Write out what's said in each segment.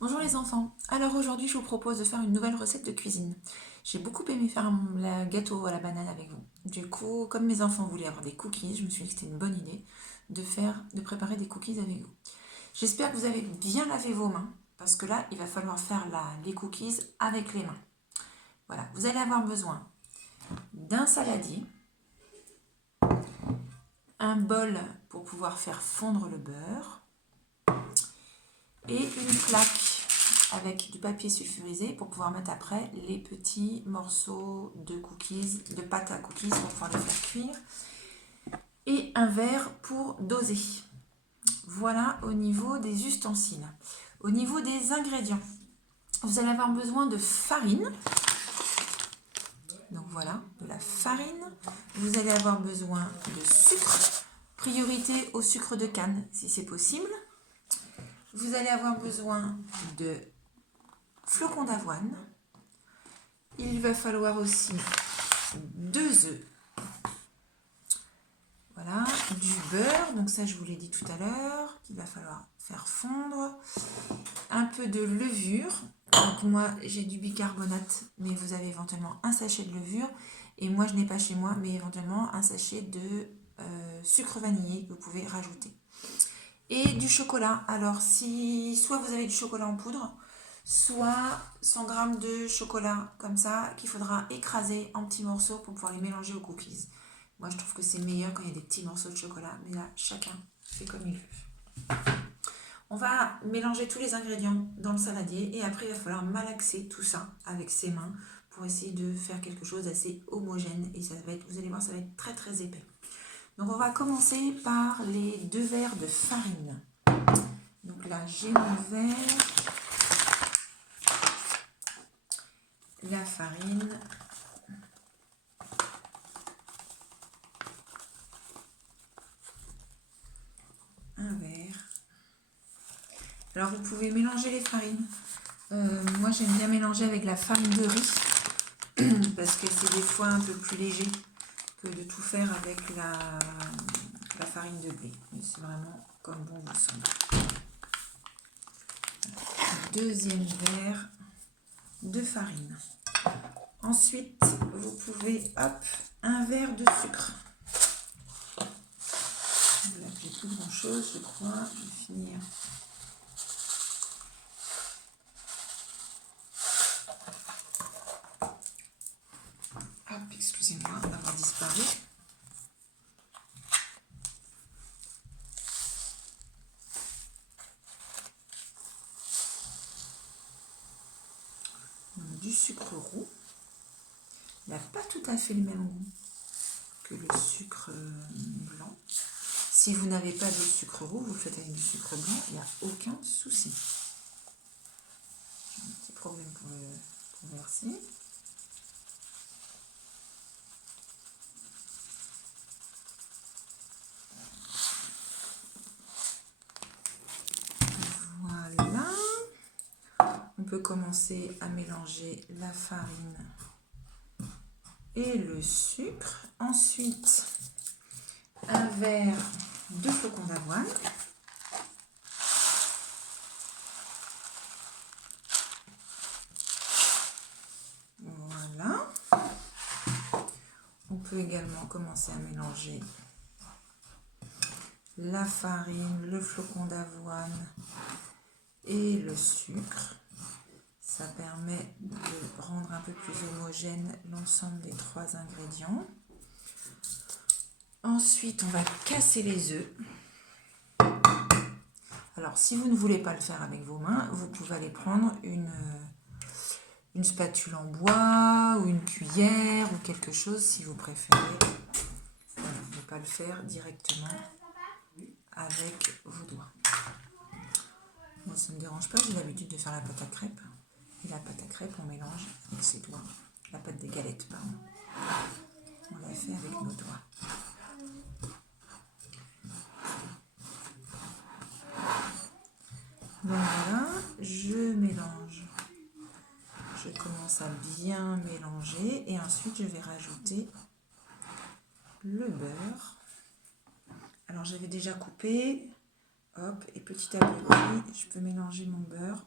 Bonjour les enfants, alors aujourd'hui je vous propose de faire une nouvelle recette de cuisine. J'ai beaucoup aimé faire un gâteau à la banane avec vous. Du coup, comme mes enfants voulaient avoir des cookies, je me suis dit que c'était une bonne idée de préparer des cookies avec vous. J'espère que vous avez bien lavé vos mains, parce que là il va falloir faire les cookies avec les mains. Voilà, vous allez avoir besoin d'un saladier, un bol pour pouvoir faire fondre le beurre et une plaque avec du papier sulfurisé pour pouvoir mettre après les petits morceaux de cookies, de pâte à cookies pour pouvoir les faire cuire, et un verre pour doser. Voilà au niveau des ustensiles. Au niveau des ingrédients, vous allez avoir besoin de farine. Donc voilà, de la farine. Vous allez avoir besoin de sucre. Priorité au sucre de canne si c'est possible. Vous allez avoir besoin de flocons d'avoine. Il va falloir aussi 2 œufs. Voilà, du beurre, donc ça je vous l'ai dit tout à l'heure, qu'il va falloir faire fondre. Un peu de levure, donc moi j'ai du bicarbonate, mais vous avez éventuellement un sachet de levure. Et moi je n'ai pas chez moi, mais éventuellement un sachet de sucre vanillé que vous pouvez rajouter. Et du chocolat, alors si soit vous avez du chocolat en poudre, soit 100 g de chocolat comme ça, qu'il faudra écraser en petits morceaux pour pouvoir les mélanger aux cookies. Moi, je trouve que c'est meilleur quand il y a des petits morceaux de chocolat, mais là, chacun fait comme il veut. On va mélanger tous les ingrédients dans le saladier et après, il va falloir malaxer tout ça avec ses mains pour essayer de faire quelque chose d'assez homogène et ça va être, vous allez voir, ça va être très très épais. Donc, on va commencer par les 2 verres de farine. Donc là, j'ai mon verre, la farine. Un verre. Alors vous pouvez mélanger les farines. Moi j'aime bien mélanger avec la farine de riz parce que c'est des fois un peu plus léger que de tout faire avec la farine de blé. Mais c'est vraiment comme bon vous semble. Deuxième verre de farine. Ensuite vous pouvez un verre de sucre. Là j'ai plus grand chose je crois. Je vais finir. Excusez-moi d'avoir disparu. Du sucre roux. Il n'a pas tout à fait le même goût que le sucre blanc. Si vous n'avez pas de sucre roux, vous le faites avec du sucre blanc, il n'y a aucun souci. J'ai un petit problème pour le verser. Voilà. On peut commencer à mélanger la farine et le sucre. Ensuite, un verre de flocons d'avoine. Voilà. On peut également commencer à mélanger la farine, le flocon d'avoine et le sucre. Ça permet de rendre un peu plus homogène l'ensemble des 3 ingrédients. Ensuite, on va casser les œufs. Alors, si vous ne voulez pas le faire avec vos mains, vous pouvez aller prendre une spatule en bois ou une cuillère ou quelque chose si vous préférez. Voilà, ne pas le faire directement avec vos doigts. Moi, ça ne me dérange pas, j'ai l'habitude de faire la pâte à crêpes. Et la pâte à crêpes, on mélange avec ses doigts. La pâte des galettes, pardon. On la fait avec nos doigts. Donc voilà, je mélange. Je commence à bien mélanger et ensuite je vais rajouter le beurre. Alors j'avais déjà coupé, hop, et petit à petit, je peux mélanger mon beurre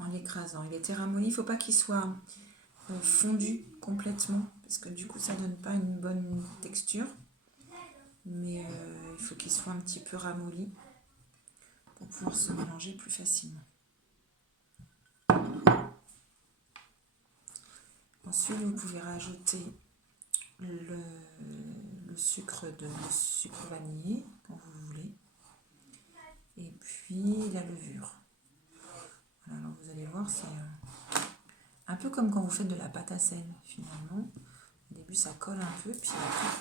en l'écrasant. Il était ramolli, il ne faut pas qu'il soit fondu complètement, parce que du coup ça donne pas une bonne texture. Mais il faut qu'il soit un petit peu ramolli pour pouvoir se mélanger plus facilement. Ensuite, vous pouvez rajouter le sucre vanillé quand vous voulez, et puis la levure. Voilà, alors vous allez voir, c'est un peu comme quand vous faites de la pâte à sel finalement. Au début ça colle un peu, puis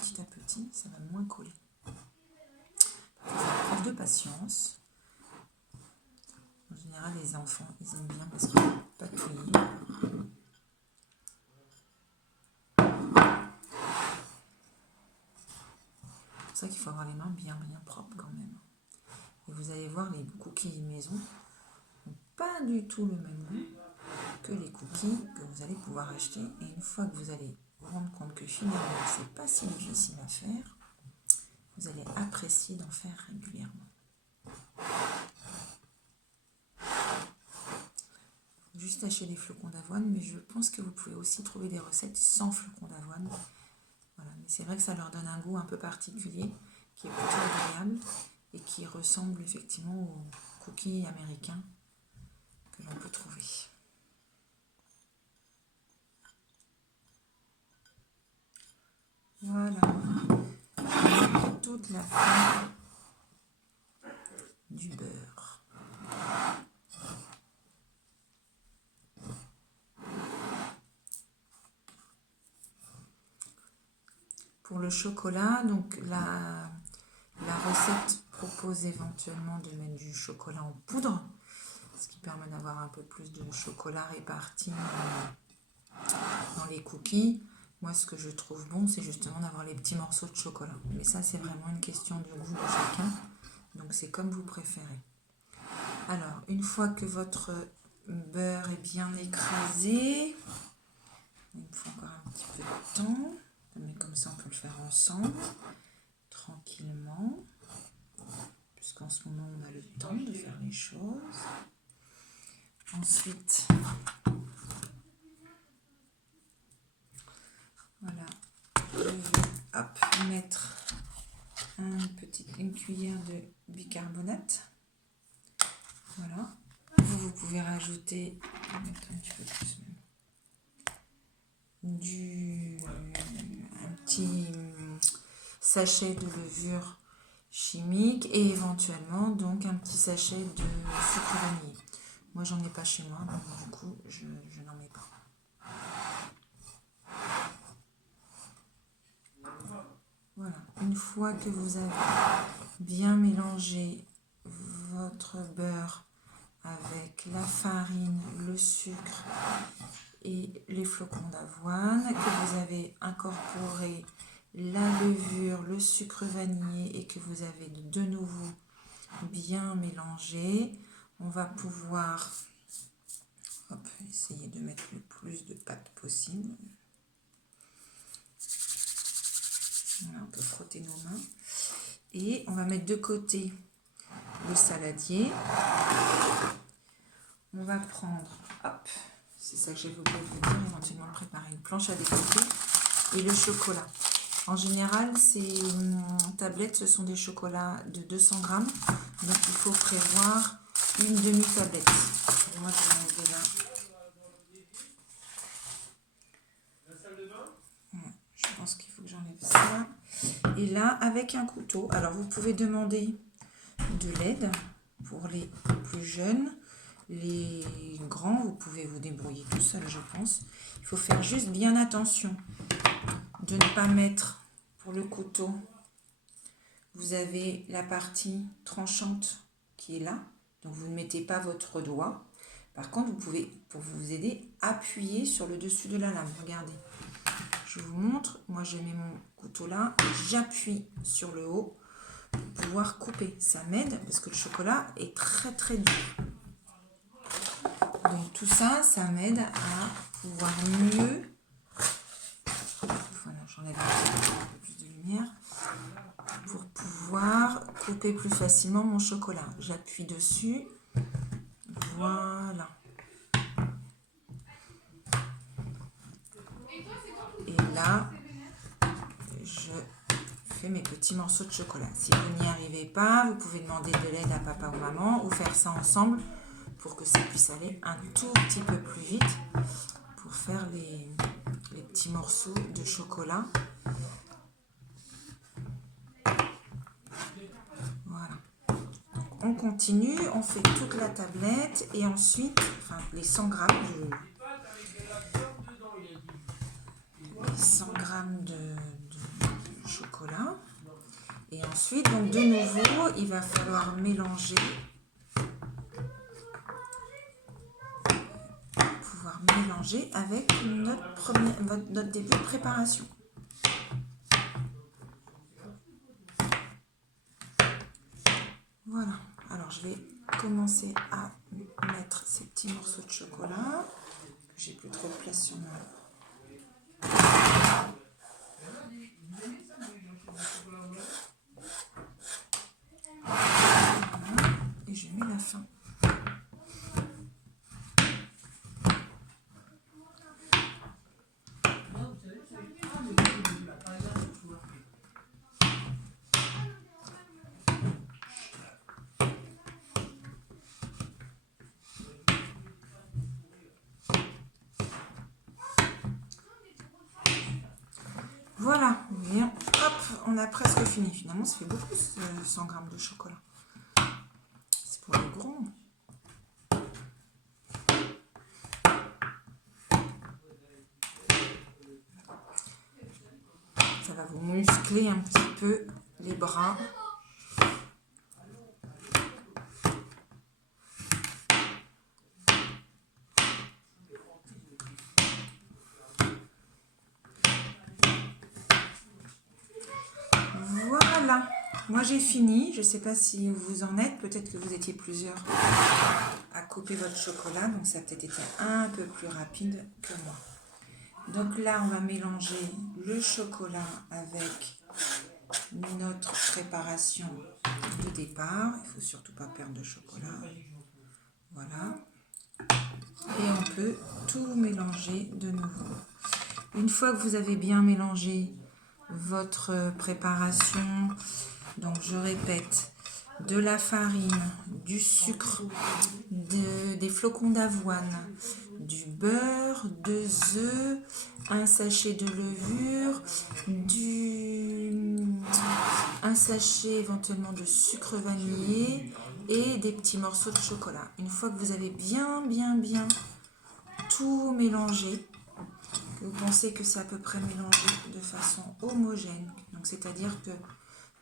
petit à petit ça va moins coller. Il faut faire preuve de patience. En général les enfants ils aiment bien parce qu'ils ne pas cuire. C'est ça qu'il faut avoir les mains bien propres quand même. Et vous allez voir, les cookies maison n'ont pas du tout le même goût que les cookies que vous allez pouvoir acheter. Et une fois que vous allez vous rendre compte que finalement c'est pas si difficile à faire, vous allez apprécier d'en faire régulièrement. Juste acheter des flocons d'avoine, mais je pense que vous pouvez aussi trouver des recettes sans flocons d'avoine. Voilà. Mais c'est vrai que ça leur donne un goût un peu particulier, qui est plutôt agréable et qui ressemble effectivement aux cookies américains que l'on peut trouver. Voilà, toute la fin du beurre. Pour le chocolat, donc la recette propose éventuellement de mettre du chocolat en poudre, ce qui permet d'avoir un peu plus de chocolat réparti dans les cookies. Moi, ce que je trouve bon, c'est justement d'avoir les petits morceaux de chocolat. Mais ça, c'est vraiment une question de goût de chacun. Donc, c'est comme vous préférez. Alors, une fois que votre beurre est bien écrasé, il me faut encore un petit peu de temps. Mais comme ça, on peut le faire ensemble, tranquillement. Puisqu'en ce moment, on a le temps de faire les choses. Ensuite, voilà, je vais mettre une cuillère de bicarbonate. Voilà. Vous pouvez rajouter un petit peu plus même, un petit sachet de levure chimique et éventuellement donc un petit sachet de sucre vanillé. Moi j'en ai pas chez moi, donc du coup je n'en mets pas. Voilà, une fois que vous avez bien mélangé votre beurre avec la farine, le sucre et les flocons d'avoine, que vous avez incorporé la levure, le sucre vanillé et que vous avez de nouveau bien mélangé, on va pouvoir essayer de mettre le plus de pâte possible. Voilà, on peut frotter nos mains et on va mettre de côté le saladier. On va prendre, c'est ça que j'ai voulu vous dire, éventuellement préparer une planche à découper et le chocolat. En général, ces tablettes, ce sont des chocolats de 200 grammes, donc il faut prévoir une demi-tablette. Moi, je vais enlever là. Je pense qu'il faut que j'enlève ça. Et là, avec un couteau, alors vous pouvez demander de l'aide pour les plus jeunes. Les grands, vous pouvez vous débrouiller tout seul, je pense. Il faut faire juste bien attention de ne pas mettre pour le couteau. Vous avez la partie tranchante qui est là. Donc, vous ne mettez pas votre doigt. Par contre, vous pouvez, pour vous aider, appuyer sur le dessus de la lame. Regardez. Je vous montre. Moi, je mets mon couteau là. J'appuie sur le haut pour pouvoir couper. Ça m'aide parce que le chocolat est très, très dur. Donc, tout ça, ça m'aide à pouvoir mieux... Voilà, j'enlève un peu plus de lumière. Pour pouvoir couper plus facilement mon chocolat. J'appuie dessus. Voilà. là, je fais mes petits morceaux de chocolat. Si vous n'y arrivez pas, vous pouvez demander de l'aide à papa ou maman ou faire ça ensemble pour que ça puisse aller un tout petit peu plus vite pour faire les petits morceaux de chocolat. Voilà. Donc on continue, on fait toute la tablette et ensuite, enfin les 100 grammes de chocolat. Et ensuite, donc de nouveau, il va falloir mélanger, avec notre début de préparation. Voilà, alors je vais commencer à mettre ces petits morceaux de chocolat. J'ai plus trop de place sur moi. Voilà, et je mets la fin. Voilà, et hop, on a presque fini. Finalement, ça fait beaucoup, 100 grammes de chocolat. C'est pour les gros. Ça va vous muscler un petit peu les bras. Voilà, moi j'ai fini. Je ne sais pas si vous en êtes. Peut-être que vous étiez plusieurs à couper votre chocolat. Donc ça a peut-être été un peu plus rapide que moi. Donc là, on va mélanger le chocolat avec notre préparation de départ. Il ne faut surtout pas perdre de chocolat. Voilà. Et on peut tout mélanger de nouveau. Une fois que vous avez bien mélangé votre préparation, donc je répète, de la farine, du sucre, des flocons d'avoine, du beurre, 2 œufs, un sachet de levure, un sachet éventuellement de sucre vanillé et des petits morceaux de chocolat. Une fois que vous avez bien tout mélangé, vous pensez que c'est à peu près mélangé de façon homogène, donc c'est-à-dire que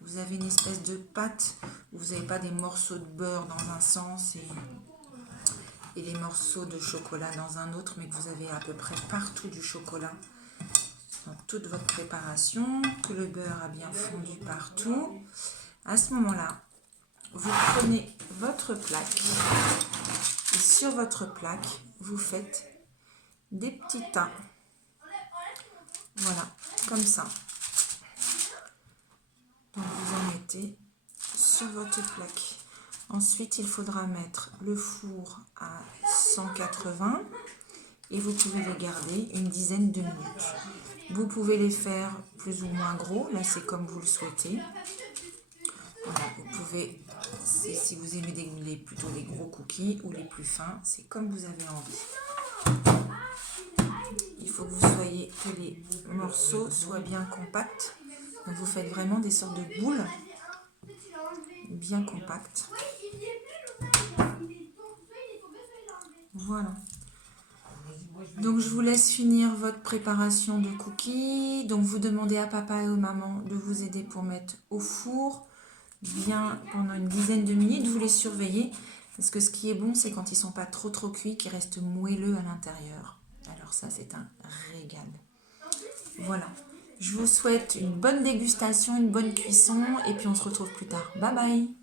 vous avez une espèce de pâte où vous n'avez pas des morceaux de beurre dans un sens et les morceaux de chocolat dans un autre, mais que vous avez à peu près partout du chocolat dans toute votre préparation, que le beurre a bien fondu partout. À ce moment-là, vous prenez votre plaque et sur votre plaque, vous faites des petits tas. Voilà, comme ça. Donc vous en mettez sur votre plaque. Ensuite, il faudra mettre le four à 180 et vous pouvez les garder une dizaine de minutes. Vous pouvez les faire plus ou moins gros, là c'est comme vous le souhaitez. Voilà, vous pouvez, si vous aimez plutôt les gros cookies ou les plus fins, c'est comme vous avez envie. Il faut que les morceaux soient bien compacts. Donc vous faites vraiment des sortes de boules bien compactes. Voilà. Donc je vous laisse finir votre préparation de cookies. Donc vous demandez à papa et aux mamans de vous aider pour mettre au four bien pendant une dizaine de minutes. Vous les surveillez parce que ce qui est bon, c'est quand ils ne sont pas trop cuits, qu'ils restent moelleux à l'intérieur. Alors ça, c'est un régal. Voilà. Je vous souhaite une bonne dégustation, une bonne cuisson et puis on se retrouve plus tard. Bye bye!